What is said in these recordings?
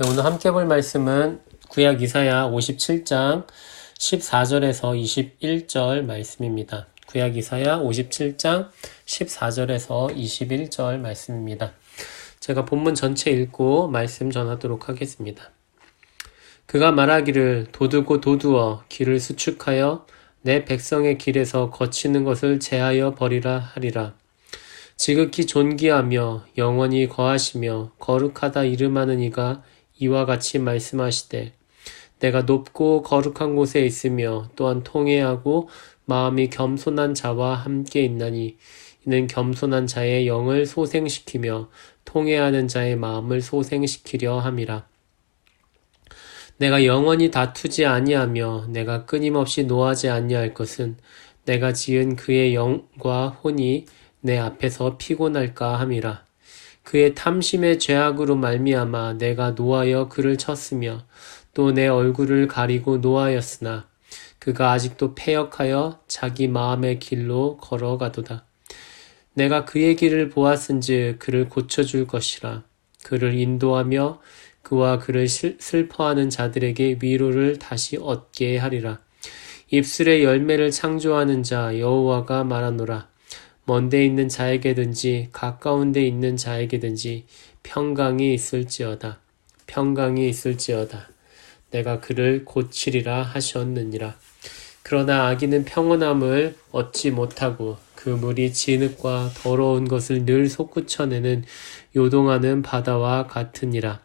네, 오늘 함께 볼 말씀은 구약 이사야 57장 14절에서 21절 말씀입니다. 구약 이사야 57장 14절에서 21절 말씀입니다. 제가 본문 전체 읽고 말씀 전하도록 하겠습니다. 그가 말하기를 도두고 도두어 길을 수축하여 내 백성의 길에서 거치는 것을 제하여 버리라 하리라. 지극히 존귀하며 영원히 거하시며 거룩하다 이름하는 이가 이와 같이 말씀하시되 내가 높고 거룩한 곳에 있으며 또한 통회하고 마음이 겸손한 자와 함께 있나니 이는 겸손한 자의 영을 소생시키며 통회하는 자의 마음을 소생시키려 함이라. 내가 영원히 다투지 아니하며 내가 끊임없이 노하지 아니할 것은 내가 지은 그의 영과 혼이 내 앞에서 피곤할까 함이라. 그의 탐심의 죄악으로 말미암아 내가 노하여 그를 쳤으며 또 내 얼굴을 가리고 노하였으나 그가 아직도 패역하여 자기 마음의 길로 걸어가도다. 내가 그의 길을 보았은즉 그를 고쳐줄 것이라. 그를 인도하며 그와 그를 슬퍼하는 자들에게 위로를 다시 얻게 하리라. 입술의 열매를 창조하는 자 여호와가 말하노라. 먼데 있는 자에게든지 가까운 데 있는 자에게든지 평강이 있을지어다. 평강이 있을지어다. 내가 그를 고치리라 하셨느니라. 그러나 악인은 평온함을 얻지 못하고 그 물이 진흙과 더러운 것을 늘 솟구쳐내는 요동하는 바다와 같으니라.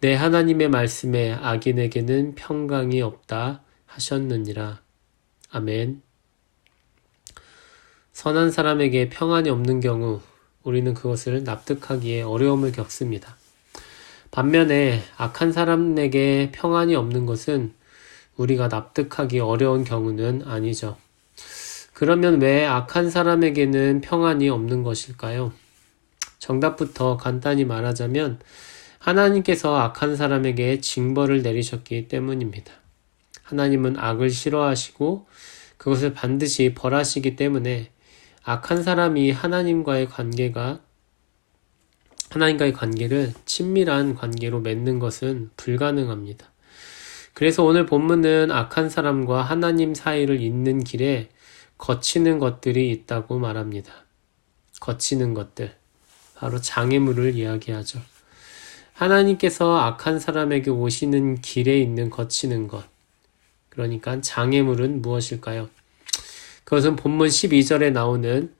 내 하나님의 말씀에 악인에게는 평강이 없다 하셨느니라. 아멘. 선한 사람에게 평안이 없는 경우 우리는 그것을 납득하기에 어려움을 겪습니다. 반면에 악한 사람에게 평안이 없는 것은 우리가 납득하기 어려운 경우는 아니죠. 그러면 왜 악한 사람에게는 평안이 없는 것일까요? 정답부터 간단히 말하자면 하나님께서 악한 사람에게 징벌을 내리셨기 때문입니다. 하나님은 악을 싫어하시고 그것을 반드시 벌하시기 때문에 악한 사람이 하나님과의 관계를 친밀한 관계로 맺는 것은 불가능합니다. 그래서 오늘 본문은 악한 사람과 하나님 사이를 잇는 길에 거치는 것들이 있다고 말합니다. 거치는 것들, 바로 장애물을 이야기하죠. 하나님께서 악한 사람에게 오시는 길에 있는 거치는 것, 그러니까 장애물은 무엇일까요? 그것은 본문 12절에 나오는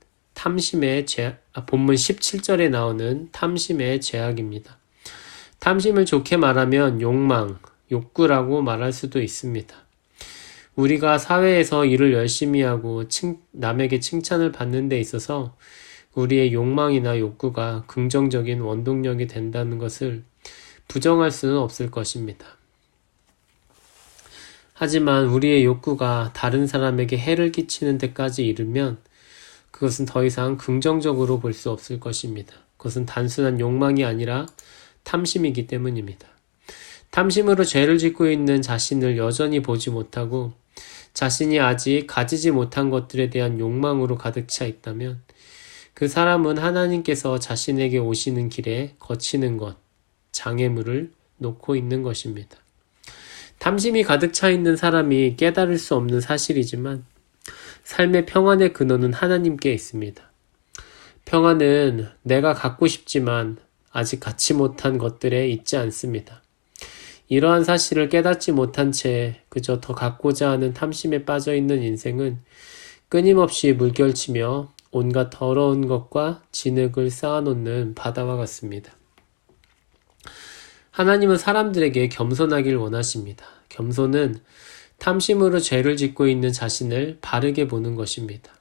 본문 17절에 나오는 탐심의 죄악입니다. 탐심을 좋게 말하면 욕망, 욕구라고 말할 수도 있습니다. 우리가 사회에서 일을 열심히 하고 남에게 칭찬을 받는 데 있어서 우리의 욕망이나 욕구가 긍정적인 원동력이 된다는 것을 부정할 수는 없을 것입니다. 하지만 우리의 욕구가 다른 사람에게 해를 끼치는 데까지 이르면 그것은 더 이상 긍정적으로 볼 수 없을 것입니다. 그것은 단순한 욕망이 아니라 탐심이기 때문입니다. 탐심으로 죄를 짓고 있는 자신을 여전히 보지 못하고 자신이 아직 가지지 못한 것들에 대한 욕망으로 가득 차 있다면 그 사람은 하나님께서 자신에게 오시는 길에 거치는 것, 장애물을 놓고 있는 것입니다. 탐심이 가득 차 있는 사람이 깨달을 수 없는 사실이지만 삶의 평안의 근원은 하나님께 있습니다. 평안은 내가 갖고 싶지만 아직 갖지 못한 것들에 있지 않습니다. 이러한 사실을 깨닫지 못한 채 그저 더 갖고자 하는 탐심에 빠져 있는 인생은 끊임없이 물결치며 온갖 더러운 것과 진흙을 쌓아놓는 바다와 같습니다. 하나님은 사람들에게 겸손하길 원하십니다. 겸손은 탐심으로 죄를 짓고 있는 자신을 바르게 보는 것입니다.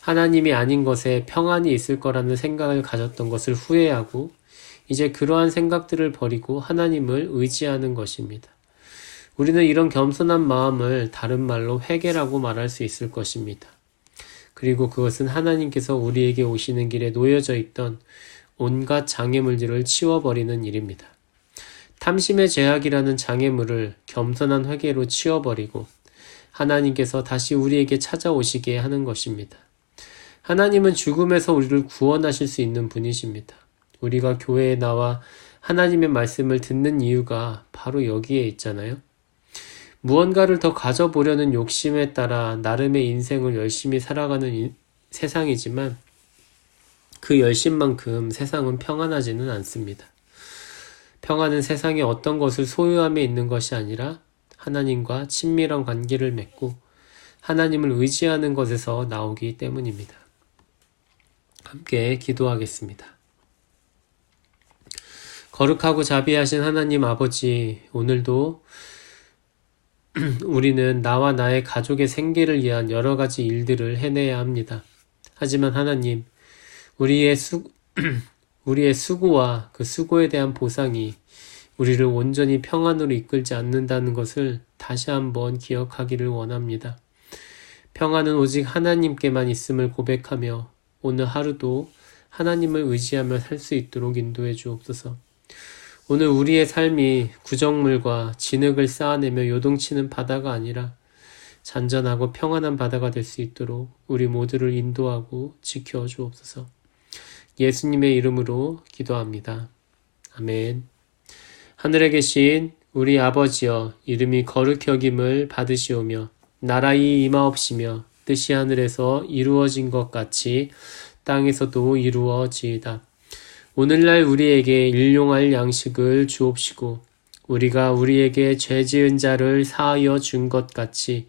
하나님이 아닌 것에 평안이 있을 거라는 생각을 가졌던 것을 후회하고 이제 그러한 생각들을 버리고 하나님을 의지하는 것입니다. 우리는 이런 겸손한 마음을 다른 말로 회개라고 말할 수 있을 것입니다. 그리고 그것은 하나님께서 우리에게 오시는 길에 놓여져 있던 온갖 장애물들을 치워버리는 일입니다. 탐심의 죄악이라는 장애물을 겸손한 회개로 치워버리고 하나님께서 다시 우리에게 찾아오시게 하는 것입니다. 하나님은 죽음에서 우리를 구원하실 수 있는 분이십니다. 우리가 교회에 나와 하나님의 말씀을 듣는 이유가 바로 여기에 있잖아요. 무언가를 더 가져보려는 욕심에 따라 나름의 인생을 열심히 살아가는 세상이지만 그 열심만큼 세상은 평안하지는 않습니다. 평안은 세상의 어떤 것을 소유함에 있는 것이 아니라 하나님과 친밀한 관계를 맺고 하나님을 의지하는 것에서 나오기 때문입니다. 함께 기도하겠습니다. 거룩하고 자비하신 하나님 아버지, 오늘도 우리는 나와 나의 가족의 생계를 위한 여러 가지 일들을 해내야 합니다. 하지만 하나님, 우리의 수고와 그 수고에 대한 보상이 우리를 온전히 평안으로 이끌지 않는다는 것을 다시 한번 기억하기를 원합니다. 평안은 오직 하나님께만 있음을 고백하며 오늘 하루도 하나님을 의지하며 살 수 있도록 인도해 주옵소서. 오늘 우리의 삶이 구정물과 진흙을 쌓아내며 요동치는 바다가 아니라 잔잔하고 평안한 바다가 될 수 있도록 우리 모두를 인도하고 지켜 주옵소서. 예수님의 이름으로 기도합니다. 아멘. 하늘에 계신 우리 아버지여, 이름이 거룩히 여김을 받으시오며 나라의 임하옵시며 뜻이 하늘에서 이루어진 것 같이 땅에서도 이루어지이다. 오늘날 우리에게 일용할 양식을 주옵시고 우리가 우리에게 죄 지은 자를 사하여 준 것 같이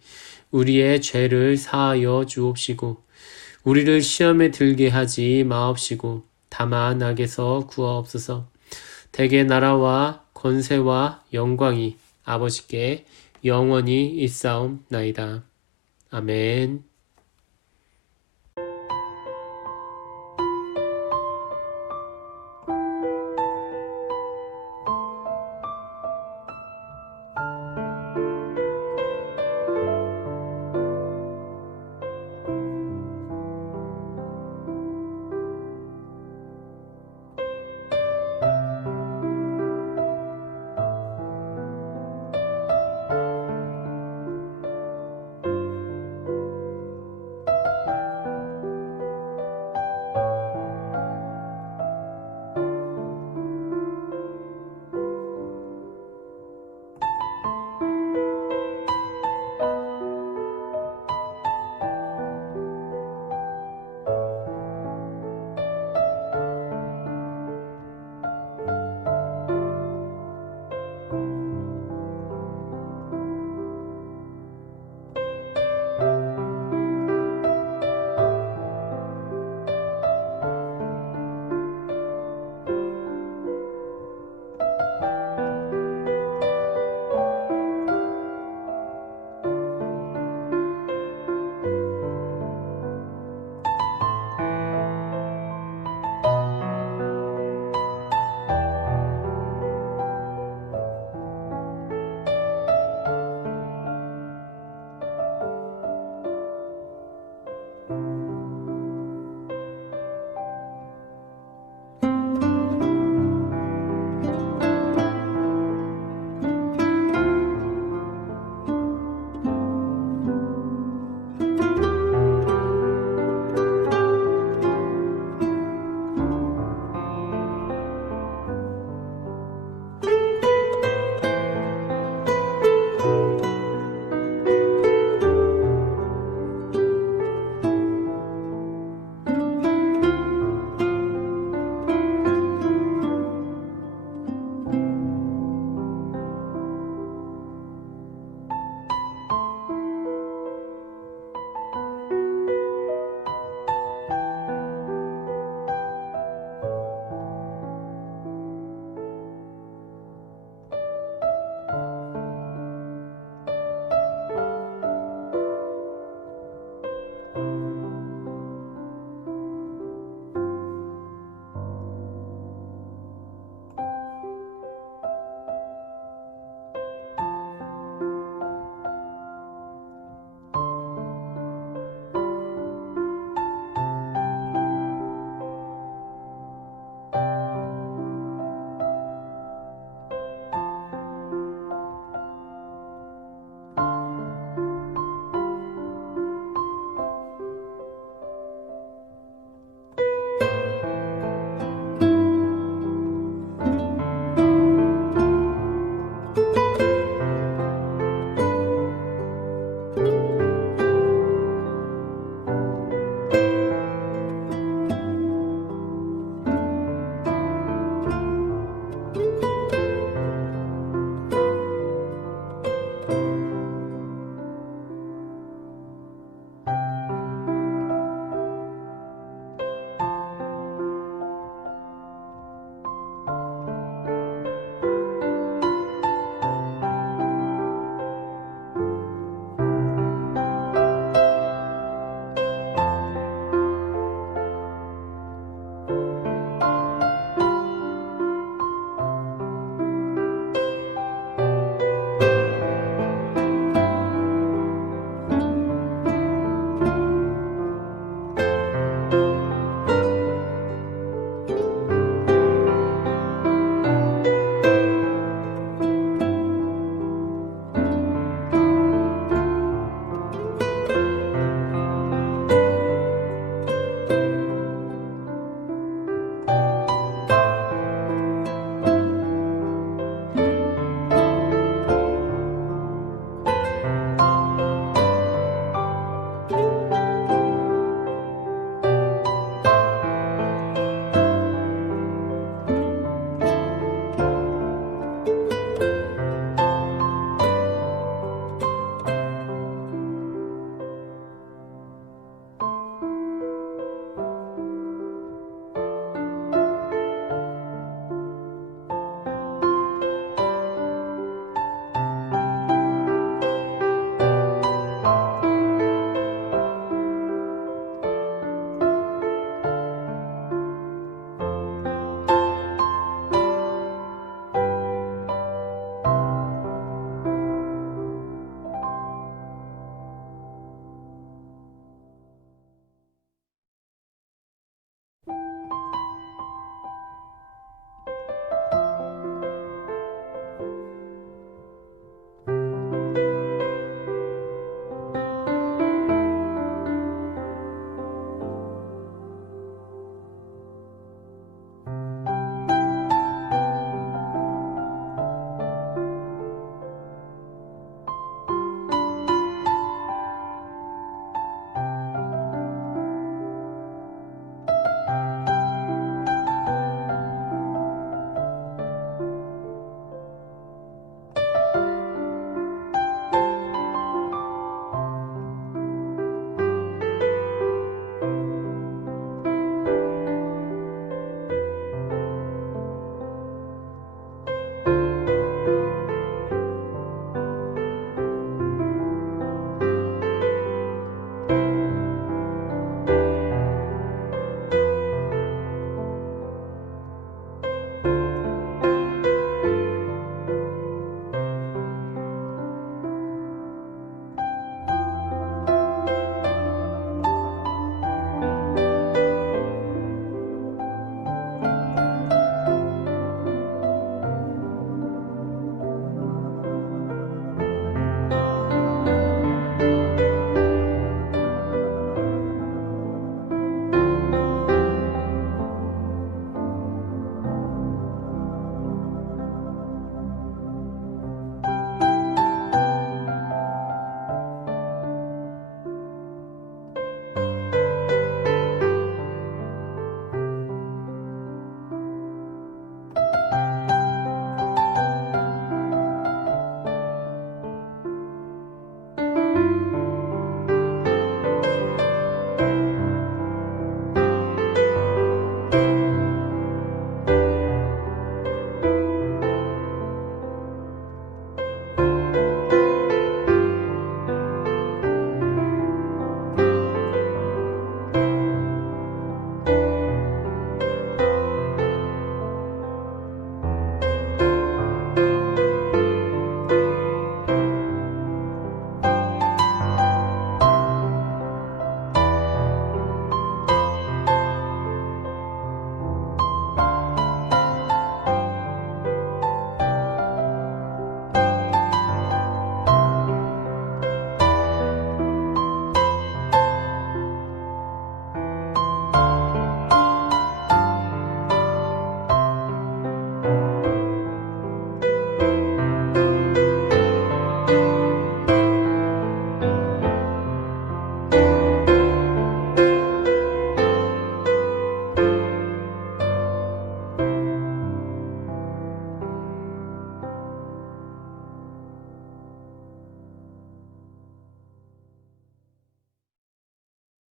우리의 죄를 사하여 주옵시고 우리를 시험에 들게 하지 마옵시고 다만 악에서 구하옵소서. 대개 나라와 권세와 영광이 아버지께 영원히 있사옵나이다. 아멘.